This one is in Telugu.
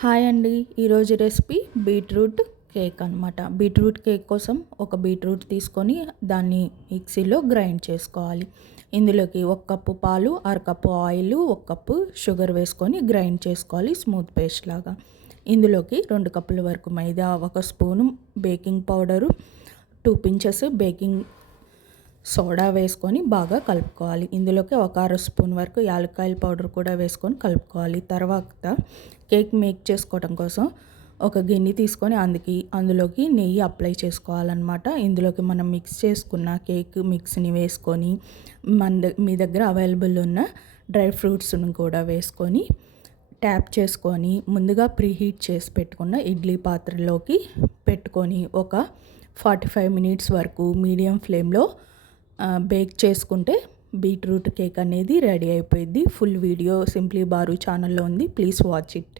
హాయ్ అండి. ఈరోజు రెసిపీ బీట్రూట్ కేక్ అనమాట. బీట్రూట్ కేక్ కోసం ఒక బీట్రూట్ తీసుకొని దాన్ని మిక్సీలో గ్రైండ్ చేసుకోవాలి. ఇందులోకి 1 కప్పు పాలు, అరకప్పు ఆయిల్, 1 కప్పు షుగర్ వేసుకొని గ్రైండ్ చేసుకోవాలి స్మూత్ పేస్ట్ లాగా. ఇందులోకి 2 కప్పుల వరకు మైదా, 1 spoon baking powder, 2 pinches baking soda వేసుకొని బాగా కలుపుకోవాలి. ఇందులోకి 1 అర స్పూన్ వరకు యాలక్కాయల పౌడర్ కూడా వేసుకొని కలుపుకోవాలి. తర్వాత కేక్ మేక్ చేసుకోవడం కోసం ఒక గిన్నె తీసుకొని అందులోకి నెయ్యి అప్లై చేసుకోవాలన్నమాట. ఇందులోకి మనం మిక్స్ చేసుకున్న కేక్ మిక్స్ని వేసుకొని మీ దగ్గర అవైలబుల్ ఉన్న డ్రై ఫ్రూట్స్ని కూడా వేసుకొని ట్యాప్ చేసుకొని ముందుగా ప్రీహీట్ చేసి పెట్టుకున్న ఇడ్లీ పాత్రలోకి పెట్టుకొని ఒక 45 మినిట్స్ వరకు మీడియం ఫ్లేమ్లో బేక్ చేసుకుంటే బీట్రూట్ కేక్ అనేది రెడీ అయిపోయింది. ఫుల్ వీడియో సింప్లీ బారు ఛానల్లో ఉంది. Please watch it.